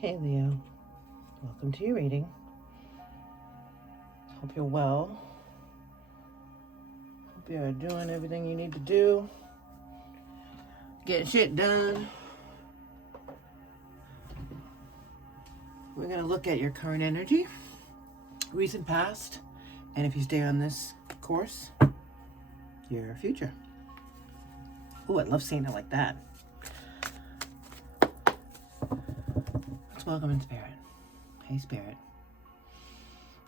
Hey Leo, welcome to your reading. Hope you're well. Hope you're doing everything you need to do. Getting shit done. We're going to look at your current energy, recent past, and if you stay on this course, your future. Ooh, I love seeing it like that. Let's welcome in Spirit. Hey Spirit.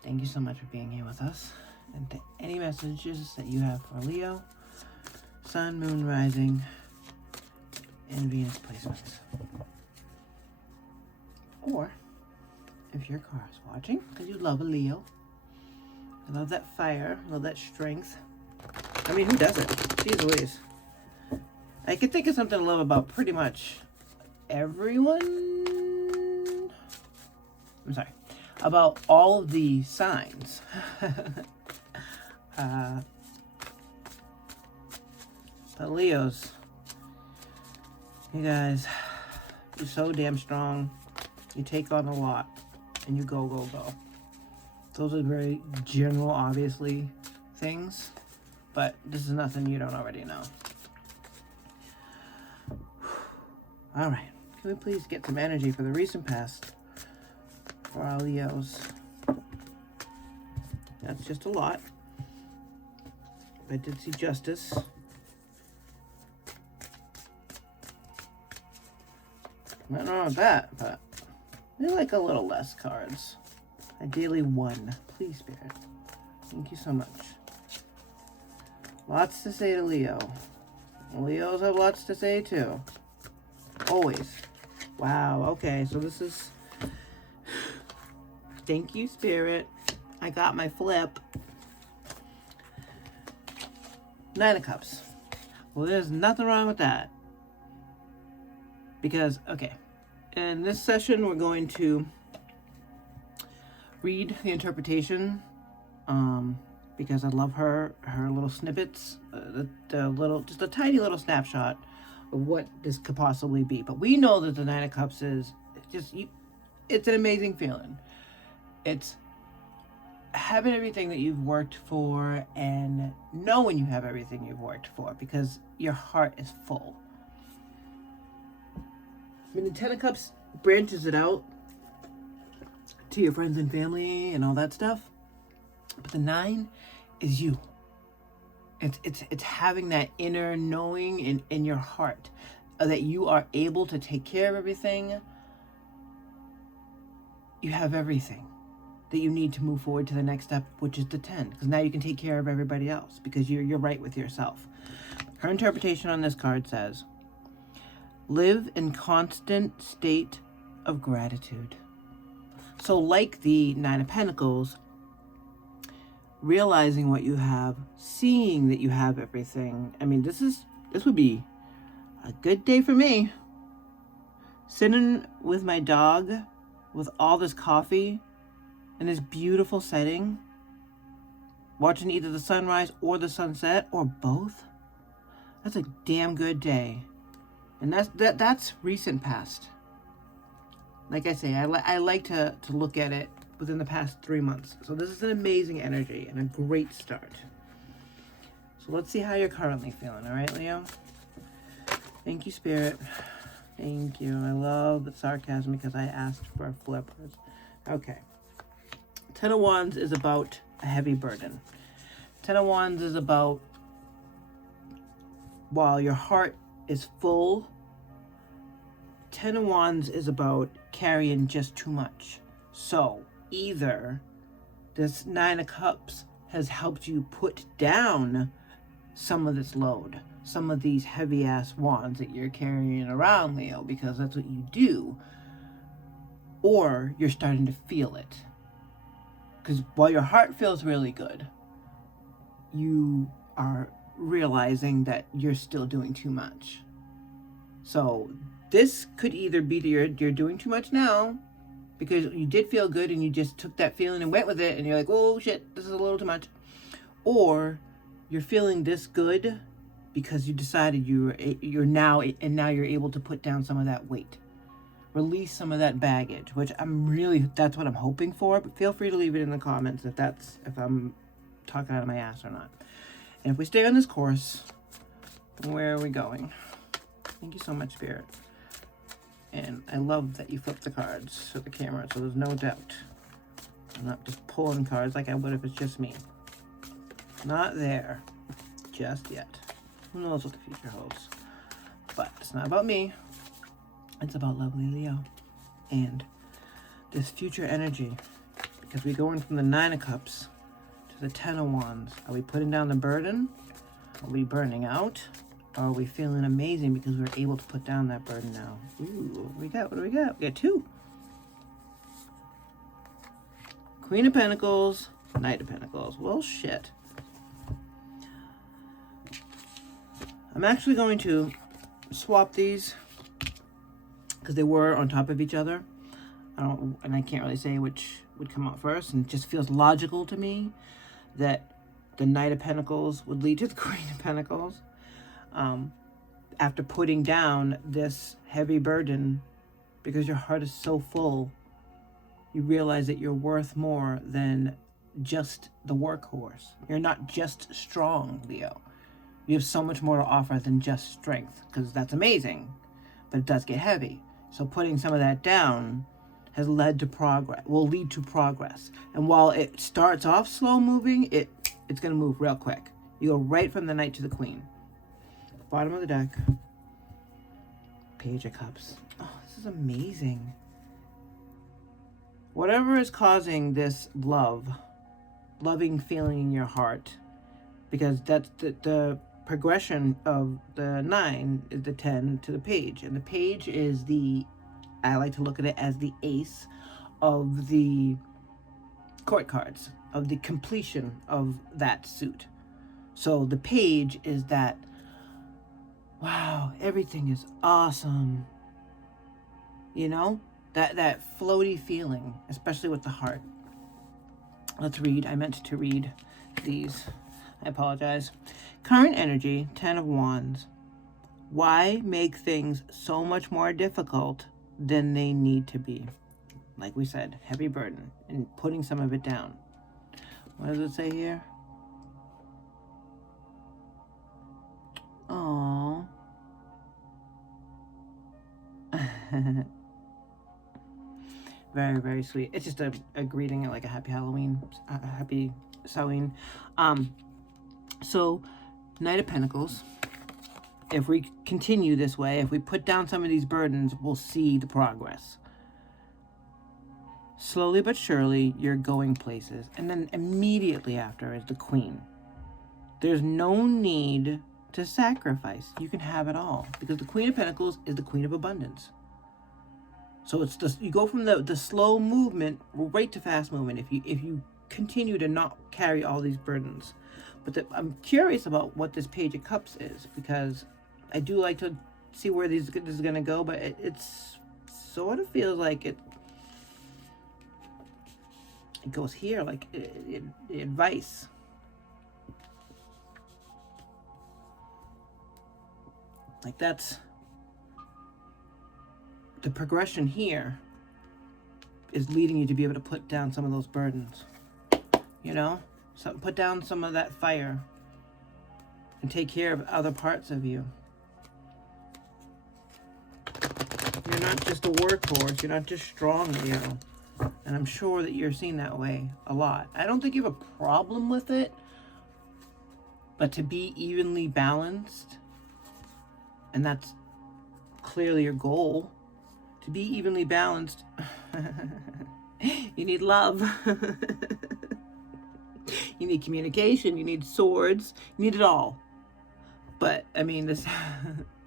Thank you so much for being here with us. And to any messages that you have for Leo, Sun, Moon, Rising, and Venus placements. Or, if your car is watching, because you love a Leo, you love that fire, love that strength. I mean, who doesn't? Jeez Louise. I could think of something to love about pretty much everyone. I'm sorry. About all of the signs. The Leos, you guys, you're so damn strong. You take on a lot and you go, go, go. Those are very general, obviously, things, but this is nothing you don't already know. All right, can we please get some energy for the recent past for our Leos? That's just a lot. I did see justice. Nothing wrong with that, but I like a little less cards. Ideally one. Please, Spirit. Thank you so much. Lots to say to Leo. Leos have lots to say too. Always. Wow, okay, so this is... Thank you, Spirit. I got my flip. Nine of Cups. Well, there's nothing wrong with that. Because, okay, in this session, we're going to read the interpretation, because I love her little snippets, just a tiny little snapshot of what this could possibly be. But we know that the Nine of Cups is it's an amazing feeling. It's having everything that you've worked for and knowing you have everything you've worked for because your heart is full. I mean, the Ten of Cups branches it out to your friends and family and all that stuff. But the Nine is you. It's having that inner knowing in your heart that you are able to take care of everything. You have everything that you need to move forward to the next step, which is the 10. Because now you can take care of everybody else because you're right with yourself. Her interpretation on this card says, live in constant state of gratitude. So like the Nine of Pentacles, realizing what you have, seeing that you have everything. I mean, this would be a good day for me. Sitting with my dog with all this coffee in this beautiful setting, watching either the sunrise or the sunset or both. That's a damn good day. And that's recent past. Like I say, I like to look at it within the past 3 months. So this is an amazing energy and a great start. So let's see how you're currently feeling, all right, Leo? Thank you, Spirit. Thank you. I love the sarcasm because I asked for a flip. Okay. Ten of Wands is about a heavy burden. Ten of Wands is about, while your heart is full, Ten of Wands is about carrying just too much. So either this Nine of Cups has helped you put down some of this load, some of these heavy ass wands that you're carrying around, Leo, because that's what you do, or you're starting to feel it. Because while your heart feels really good, you are realizing that you're still doing too much. So this could either be that you're doing too much now because you did feel good and you just took that feeling and went with it and you're like, oh shit, this is a little too much. Or you're feeling this good because you decided you're now able to put down some of that weight. release some of that baggage, which that's what I'm hoping for. But feel free to leave it in the comments if I'm talking out of my ass or not. And if we stay on this course, then where are we going? Thank you so much, Spirit. And I love that you flip the cards to the camera, so there's no doubt. I'm not just pulling cards like I would if it's just me. Not there just yet. Who knows what the future holds? But it's not about me. It's about lovely Leo. And this future energy, because we're going from the 9 of Cups to the 10 of Wands. Are we putting down the burden? Are we burning out? Or are we feeling amazing because we're able to put down that burden now? Ooh, what do we got? What do we got? We got 2. Queen of Pentacles, Knight of Pentacles. Well, shit. I'm actually going to swap these because they were on top of each other. I can't really say which would come out first, and it just feels logical to me that the Knight of Pentacles would lead to the Queen of Pentacles. After putting down this heavy burden, because your heart is so full, you realize that you're worth more than just the workhorse. You're not just strong, Leo. You have so much more to offer than just strength, because that's amazing, but it does get heavy. So putting some of that down has led to progress, will lead to progress. And while it starts off slow moving, it's going to move real quick. You go right from the Knight to the Queen. Bottom of the deck, Page of Cups. Oh, this is amazing. Whatever is causing this loving feeling in your heart, because that's the progression of the 9 is the 10 to the Page, and the Page is I like to look at it as the ace of the court cards, of the completion of that suit. So the Page is that, wow, everything is awesome. You know, that floaty feeling, especially with the heart. Let's read. I meant to read these. I apologize. Current energy, 10 of Wands. Why make things so much more difficult than they need to be? Like we said, heavy burden, and putting some of it down. What does it say here? Aww. Very, very sweet. It's just a greeting, like a happy Halloween, a happy Samhain. So, Knight of Pentacles. If we continue this way, if we put down some of these burdens, we'll see the progress. Slowly but surely, you're going places. And then immediately after is the Queen. There's no need to sacrifice. You can have it all. Because the Queen of Pentacles is the Queen of Abundance. So it's just, you go from the slow movement right to fast movement if you continue to not carry all these burdens. But I'm curious about what this Page of Cups is, because I do like to see where this is going to go, but it's sort of feels like it goes here, like advice. Like that's the progression here is leading you to be able to put down some of those burdens, you know, put down some of that fire and take care of other parts of you. You're not just a workhorse, you're not just strong, Leo. And I'm sure that you're seen that way a lot. I don't think you have a problem with it, but to be evenly balanced, and that's clearly your goal, to be evenly balanced, you need love. You need communication, you need swords, you need it all. But, I mean, this,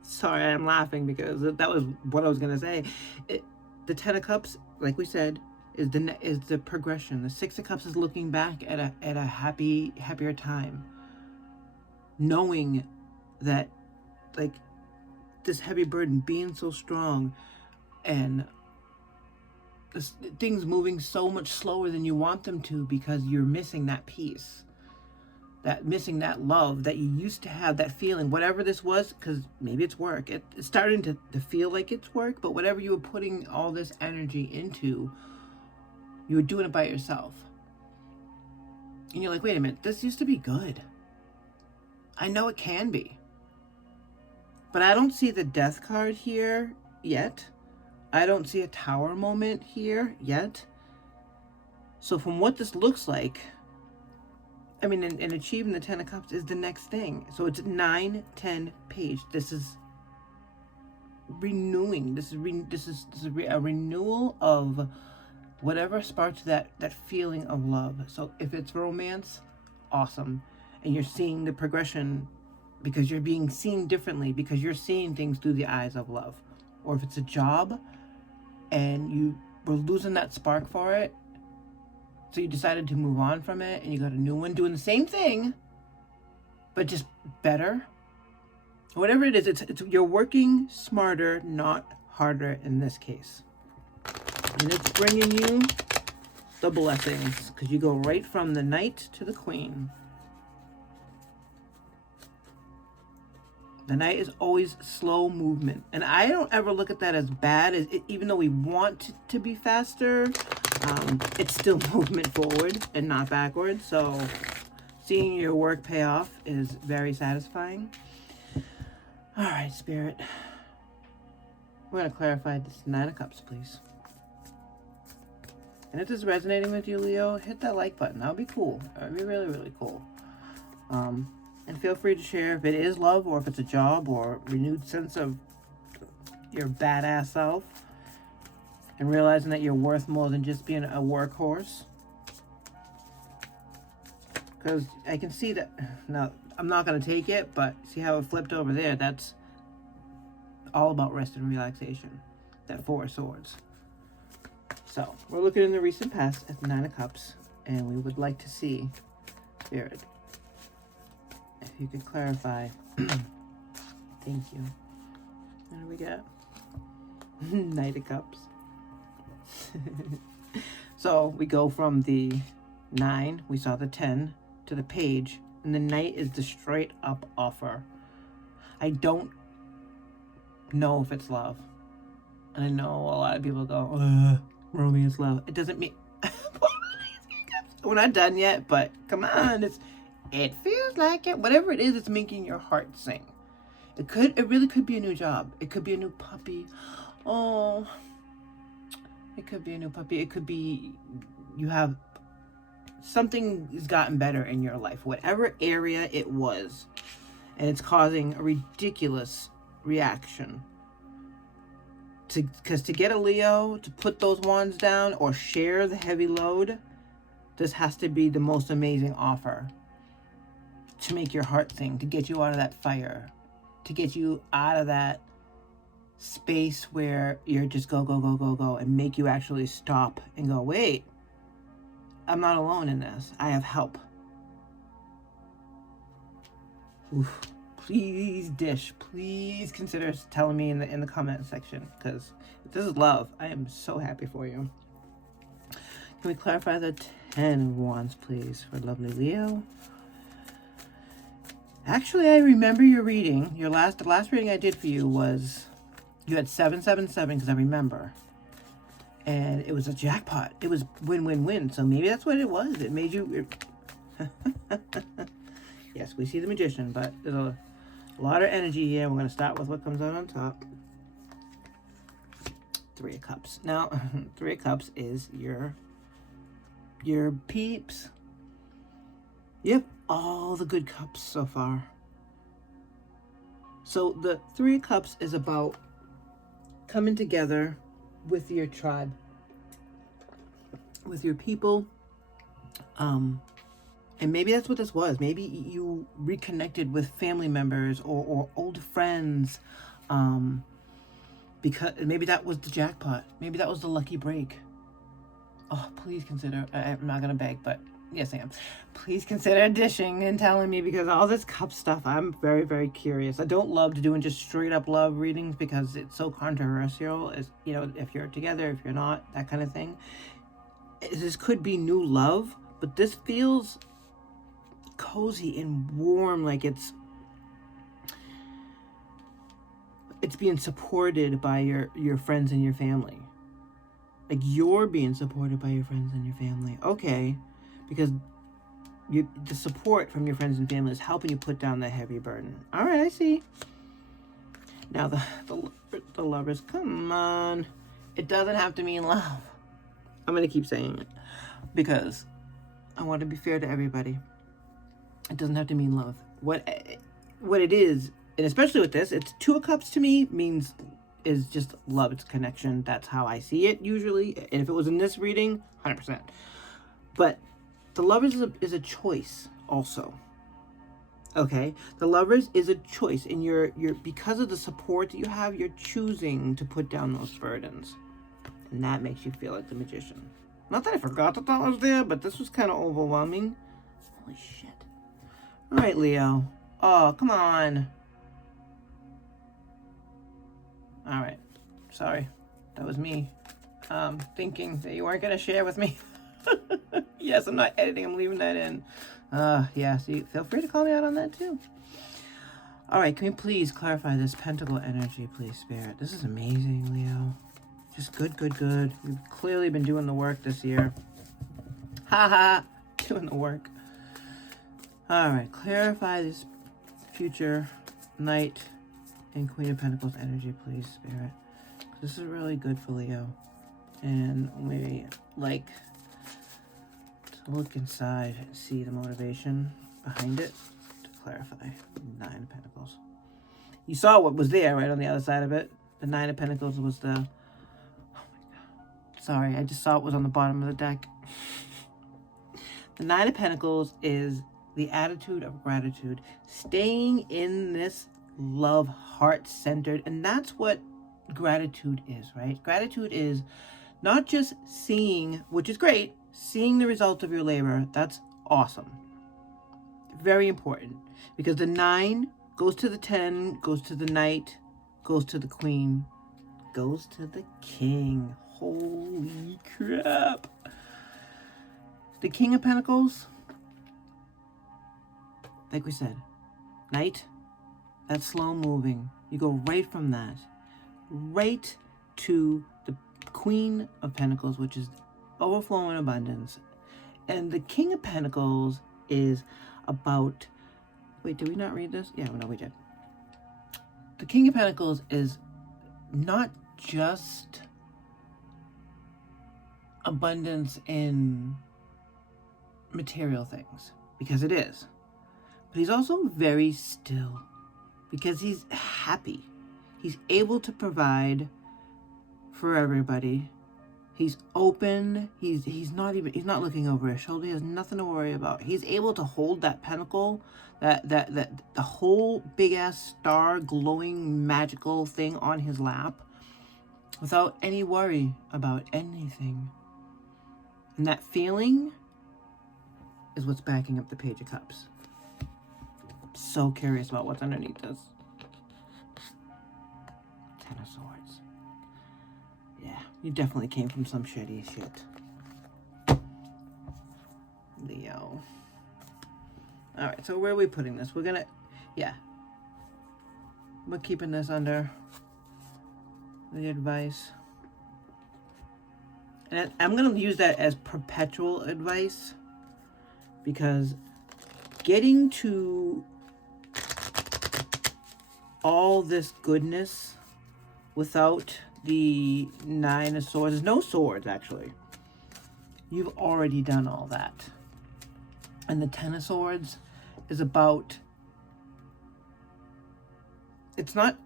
sorry, I'm laughing because that was what I was going to say. The 10 of Cups, like we said, is the progression. The 6 of Cups is looking back at a happier time. Knowing that, like, this heavy burden, being so strong, and things moving so much slower than you want them to because you're missing that piece. that missing that love that you used to have, that feeling, whatever this was, because maybe it's work. It's starting to feel like it's work, but whatever you were putting all this energy into, you were doing it by yourself. And you're like, wait a minute, this used to be good. I know it can be. But I don't see the death card here yet. I don't see a tower moment here yet. So from what this looks like, I mean, and achieving the 10 of Cups is the next thing. So it's 9, 10 page. This is renewing. This is a renewal of whatever sparks that feeling of love. So if it's romance, awesome. And you're seeing the progression because you're being seen differently, because you're seeing things through the eyes of love. Or if it's a job and you were losing that spark for it, so you decided to move on from it, and you got a new one doing the same thing, but just better. Whatever it is, it's you're working smarter, not harder in this case. And it's bringing you the blessings, because you go right from the Knight to the Queen. The Knight is always slow movement, and I don't ever look at that as bad, as even though we want it to be faster. It's still movement forward and not backwards. So seeing your work pay off is very satisfying. All right, Spirit. We're going to clarify this 9 of Cups, please. And if this is resonating with you, Leo, hit that like button. That would be cool. That would be really, really cool. And feel free to share if it is love, or if it's a job, or renewed sense of your badass self. And realizing that you're worth more than just being a workhorse. Because I can see that. Now, I'm not going to take it, but see how it flipped over there? That's all about rest and relaxation. That 4 of Swords. So, we're looking in the recent past at the 9 of Cups. And we would like to see, Spirit, if you could clarify. Thank you. What do we got? Knight of Cups. So we go from the 9, we saw the 10, to the Page, and the Knight is the straight up offer. I don't know if it's love, and I know a lot of people go, romance, love. It doesn't mean we're not done yet, but come on, it feels like it. Whatever it is, it's making your heart sing. It really could be a new job. It could be a new puppy. Oh. It could be a new puppy. It could be you have something has gotten better in your life, whatever area it was, and it's causing a ridiculous reaction. Because to get a Leo to put those wands down or share the heavy load, this has to be the most amazing offer to make your heart sing, to get you out of that fire, to get you out of that space where you're just go, go, go, go, go, and make you actually stop and go, wait, I'm not alone in this. I have help. Oof. Please, Dish, please consider telling me in the comment section, because if this is love, I am so happy for you. Can we clarify the 10 of Wands, please, for lovely Leo? Actually, I remember your reading. The last reading I did for you was, you had 777, because I remember. And it was a jackpot. It was win, win, win. So maybe that's what it was. It made you... Yes, we see the Magician, but there's a lot of energy here. We're going to start with what comes out on top. 3 of Cups. Now, 3 of Cups is your peeps. Yep, all the good cups so far. So the 3 of Cups is about coming together with your tribe, with your people, and maybe that's what this was. Maybe you reconnected with family members or old friends, because maybe that was the jackpot. Maybe that was the lucky break. Oh, please consider, I'm not gonna beg, but yes I am. Please consider dishing and telling me, because all this cup stuff, I'm very, very curious. I don't love doing just straight up love readings because it's so controversial. As you know, if you're together, if you're not, that kind of thing. This could be new love, but this feels cozy and warm, like it's being supported by your friends and your family. Like you're being supported by your friends and your family. Okay, because the support from your friends and family is helping you put down that heavy burden. All right, I see. Now the Lovers, come on. It doesn't have to mean love. I'm going to keep saying it because I want to be fair to everybody. It doesn't have to mean love. What it is, and especially with this, it's 2 of Cups to me is just love. It's connection. That's how I see it usually. And if it was in this reading, 100%. But the Lovers is a choice also. Okay, the Lovers is a choice, and you're because of the support that you have, you're choosing to put down those burdens, and that makes you feel like the Magician. Not that I forgot that was there, but this was kind of overwhelming. Holy shit! All right, Leo. Oh, come on. All right, sorry, that was me thinking that you weren't gonna share with me. Yes, I'm not editing. I'm leaving that in. Yeah, see, feel free to call me out on that too. All right, can we please clarify this Pentacle energy, please, Spirit? This is amazing, Leo. Just good, good, good. You've clearly been doing the work this year. Ha ha, doing the work. All right, clarify this future Knight and Queen of Pentacles energy, please, Spirit. This is really good for Leo. And we like to look inside and see the motivation behind it to clarify. 9 of Pentacles. You saw what was there right on the other side of it. The 9 of Pentacles was the... Oh my God. Sorry, I just saw it was on the bottom of the deck. The 9 of Pentacles is the attitude of gratitude. Staying in this love, heart-centered. And that's what gratitude is, right? Gratitude is not just seeing, which is great, seeing the result of your labor. That's awesome. Very important. Because the 9 goes to the 10, goes to the Knight, goes to the Queen, goes to the King. Holy crap. The King of Pentacles, like we said, Knight, that's slow moving. You go right from that, right to the Queen of Pentacles, which is overflowing abundance. And the King of Pentacles is about... Wait, did we not read this? Yeah, no, we did. The King of Pentacles is not just abundance in material things, because it is. But he's also very still, because he's happy. He's able to provide for everybody. He's open. He's not looking over his shoulder. He has nothing to worry about. He's able to hold that pentacle, that the whole big ass star glowing magical thing on his lap without any worry about anything. And that feeling is what's backing up the Page of Cups. I'm so curious about what's underneath this. 10 of Swords. Yeah, you definitely came from some shitty shit. Leo. Alright, so where are we putting this? We're gonna... Yeah. We're keeping this under the advice. And I'm gonna use that as perpetual advice, because getting to all this goodness without the 9 of Swords, there's no swords actually. You've already done all that. And the 10 of Swords is about... It's not,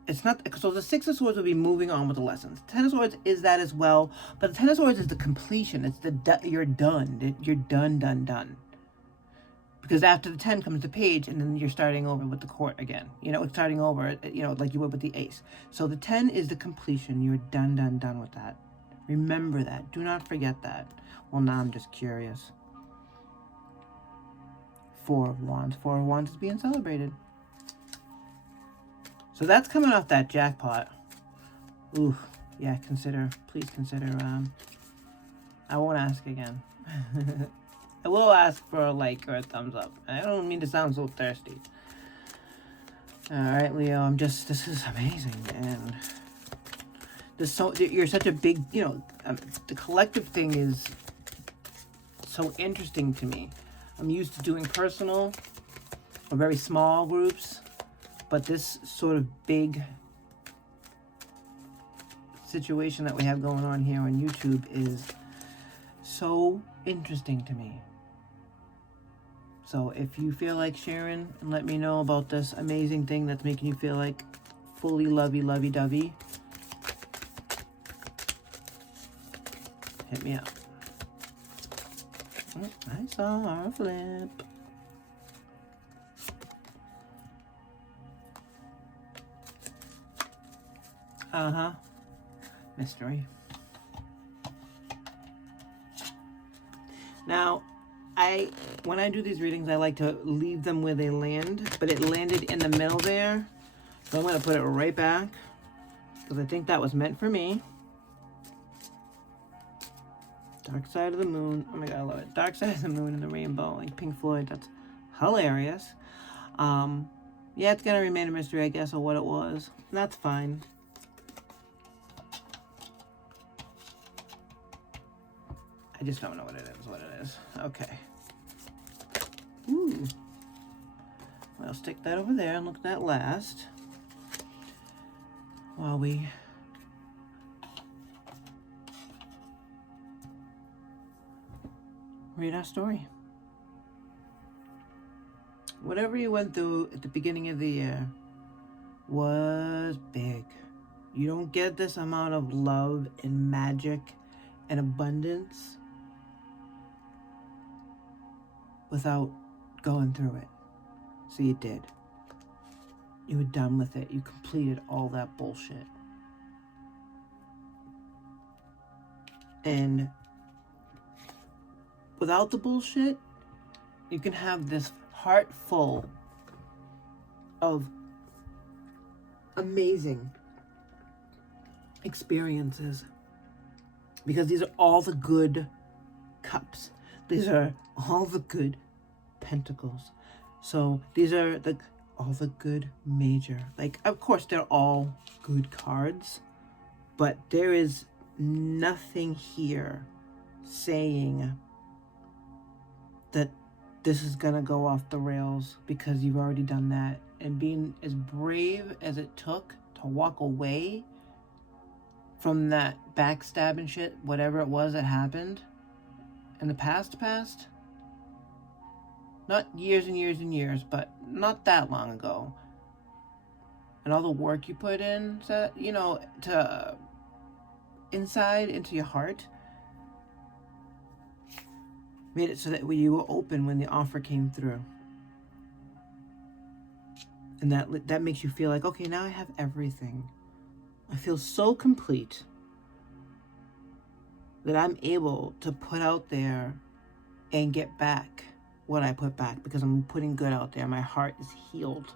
so the 6 of Swords will be moving on with the lessons. 10 of Swords is that as well, but the 10 of Swords is the completion. It's you're done. You're done. Because after the 10 comes the Page, and then you're starting over with the Court again. You know, starting over, you know, like you would with the Ace. So the 10 is the completion. You're done with that. Remember that. Do not forget that. Well, now I'm just curious. 4 of Wands. 4 of Wands is being celebrated. So that's coming off that jackpot. Ooh, yeah, please consider, I won't ask again. I will ask for a like or a thumbs up. I don't mean to sound so thirsty. All right, Leo, this is amazing, man. You're such a big, the collective thing is so interesting to me. I'm used to doing personal or very small groups, but this sort of big situation that we have going on here on YouTube is so interesting to me. So if you feel like sharing and let me know about this amazing thing that's making you feel like fully lovey-dovey, hit me up. I saw a flip. Mystery. Now, when I do these readings, I like to leave them where they land, but it landed in the middle there. So I'm going to put it right back because I think that was meant for me. Dark Side of the Moon. Oh my god, I love it. Dark Side of the Moon and the Rainbow, like Pink Floyd. That's hilarious. Yeah, it's going to remain a mystery, I guess, of what it was. That's fine. I just don't know what it is. Okay. Ooh. Well, stick that over there and look at that last. While we read our story. Whatever you went through at the beginning of the year was big. You don't get this amount of love and magic and abundance without going through it. So you did. You were done with it. You completed all that bullshit. And without the bullshit, you can have this heart full of amazing experiences. Because these are all the good cups. These are all the good pentacles. So these are all the good major. Like, of course, they're all good cards. But there is nothing here saying that this is gonna go off the rails because you've already done that. And being as brave as it took to walk away from that backstabbing shit, whatever it was that happened in the past, not years and years and years, but not that long ago, and all the work you put in to inside into your heart, made it so that you were open when the offer came through. And that makes you feel like, okay, now I have everything. I feel so complete that I'm able to put out there and get back what I put back because I'm putting good out there. My heart is healed.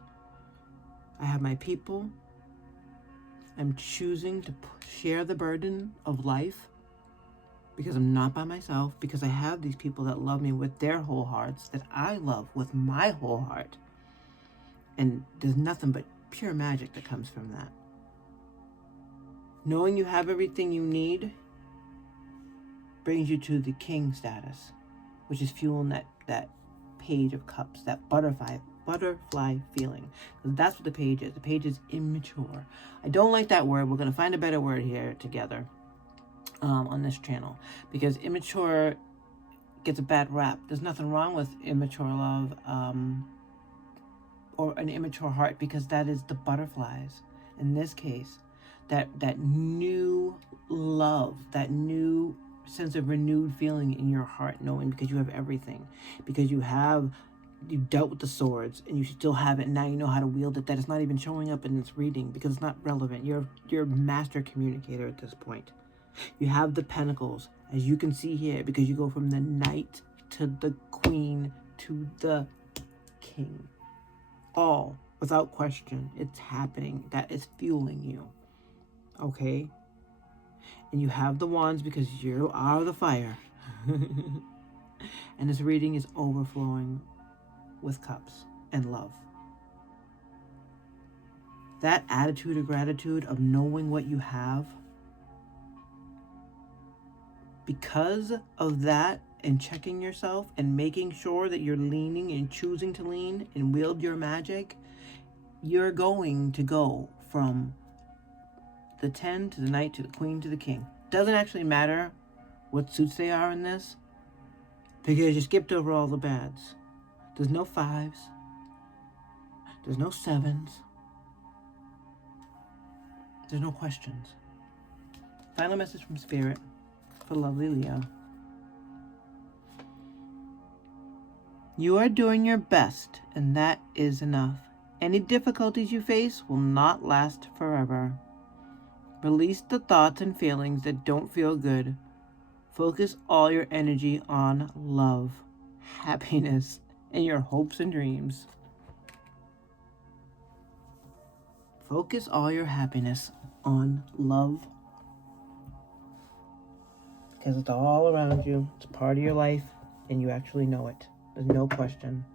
I have my people. I'm choosing to share the burden of life because I'm not by myself, because I have these people that love me with their whole hearts, that I love with my whole heart. And there's nothing but pure magic that comes from that. Knowing you have everything you need brings you to the king status, which is fueling that page of cups, that butterfly feeling. That's what the page is. The page is immature. I don't like that word. We're going to find a better word here together on this channel, because immature gets a bad rap. There's nothing wrong with immature love or an immature heart, because that is the butterflies. In this case, that new love, that new sense of renewed feeling in your heart, knowing because you have everything, because you dealt with the swords and you still have it, and now you know how to wield it. That is not even showing up in this reading because it's not relevant. You're a master communicator at this point. You have the pentacles, as you can see here, because you go from the knight to the queen to the king, all without question. It's happening. That is fueling you. Okay? And you have the wands because you are the fire. And this reading is overflowing with cups and love. That attitude of gratitude, of knowing what you have, because of that, and checking yourself and making sure that you're leaning and choosing to lean and wield your magic, you're going to go from the 10 to the knight to the queen to the king. Doesn't actually matter what suits they are in this, because you skipped over all the bads. There's no 5s. There's no 7s. There's no questions. Final message from Spirit for lovely Leo. You are doing your best, and that is enough. Any difficulties you face will not last forever. Release the thoughts and feelings that don't feel good. Focus all your energy on love, happiness, and your hopes and dreams. Focus all your happiness on love, because it's all around you. It's part of your life, and you actually know it. There's no question.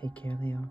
Take care, Leo.